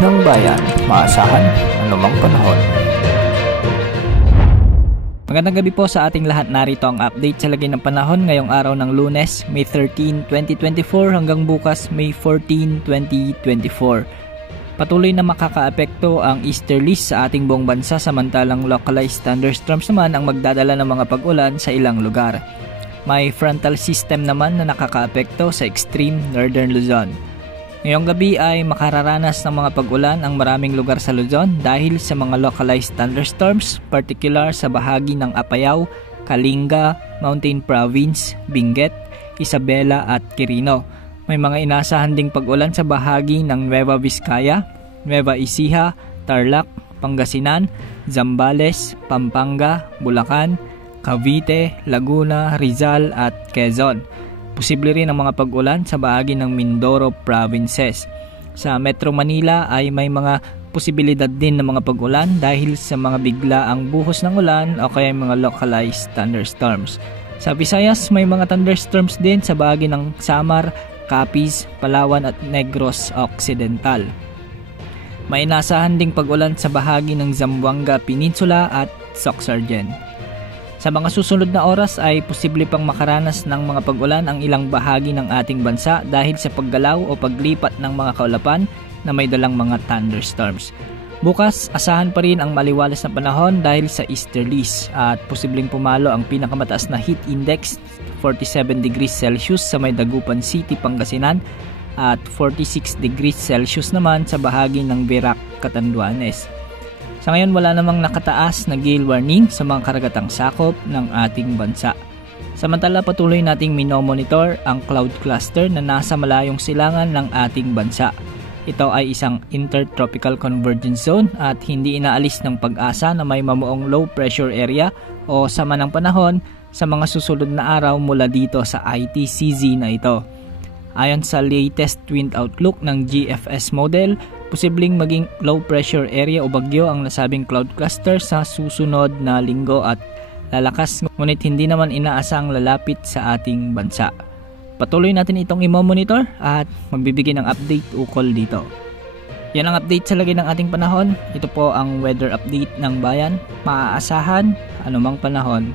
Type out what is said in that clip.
ng bayan, maasahan anumang panahon. Magandang gabi po sa ating lahat. Narito ang update sa lagay ng panahon ngayong araw ng Lunes, May 13, 2024 hanggang bukas, May 14, 2024. Patuloy na makakaapekto ang easterlies sa ating buong bansa, samantalang localized thunderstorms naman ang magdadala ng mga pag-ulan sa ilang lugar. May frontal system naman na nakakaapekto sa extreme northern Luzon. Ngayong gabi ay makararanas ng mga pag-ulan ang maraming lugar sa Luzon dahil sa mga localized thunderstorms, particular sa bahagi ng Apayao, Kalinga, Mountain Province, Benguet, Isabela at Quirino. May mga inaasahan ding pag-ulan sa bahagi ng Nueva Vizcaya, Nueva Ecija, Tarlac, Pangasinan, Zambales, Pampanga, Bulacan, Cavite, Laguna, Rizal at Quezon. Posible rin ang mga pag-ulan sa bahagi ng Mindoro provinces. Sa Metro Manila ay may mga posibilidad din ng mga pag-ulan dahil sa mga biglaang buhos ng ulan o kaya mga localized thunderstorms. Sa Visayas may mga thunderstorms din sa bahagi ng Samar, Capiz, Palawan at Negros Occidental. May inasahan ding pag-ulan sa bahagi ng Zamboanga Peninsula at Sorsogon. Sa mga susunod na oras ay posible pang makaranas ng mga pag-ulan ang ilang bahagi ng ating bansa dahil sa paggalaw o paglipat ng mga kaulapan na may dalang mga thunderstorms. Bukas, asahan pa rin ang maliwalas na panahon dahil sa easterlies at posibleng pumalo ang pinakamataas na heat index 47 degrees Celsius sa may Dagupan City, Pangasinan at 46 degrees Celsius naman sa bahagi ng Verac, Catanduanes. Sa ngayon wala namang nakataas na gale warning sa mga karagatang sakop ng ating bansa. Samantala patuloy nating minomonitor ang cloud cluster na nasa malayong silangan ng ating bansa. Ito ay isang intertropical convergence zone at hindi inaalis ng pag-asa na may mamuong low pressure area o sama ng panahon sa mga susunod na araw mula dito sa ITCZ na ito. Ayon sa latest wind outlook ng GFS model, posibleng maging low pressure area o bagyo ang nasabing cloud cluster sa susunod na linggo at lalakas ngunit hindi naman inaasang lalapit sa ating bansa. Patuloy natin itong i-monitor at magbibigay ng update ukol dito. Yan ang update sa lagay ng ating panahon. Ito po ang weather update ng bayan. Maaasahan anumang panahon.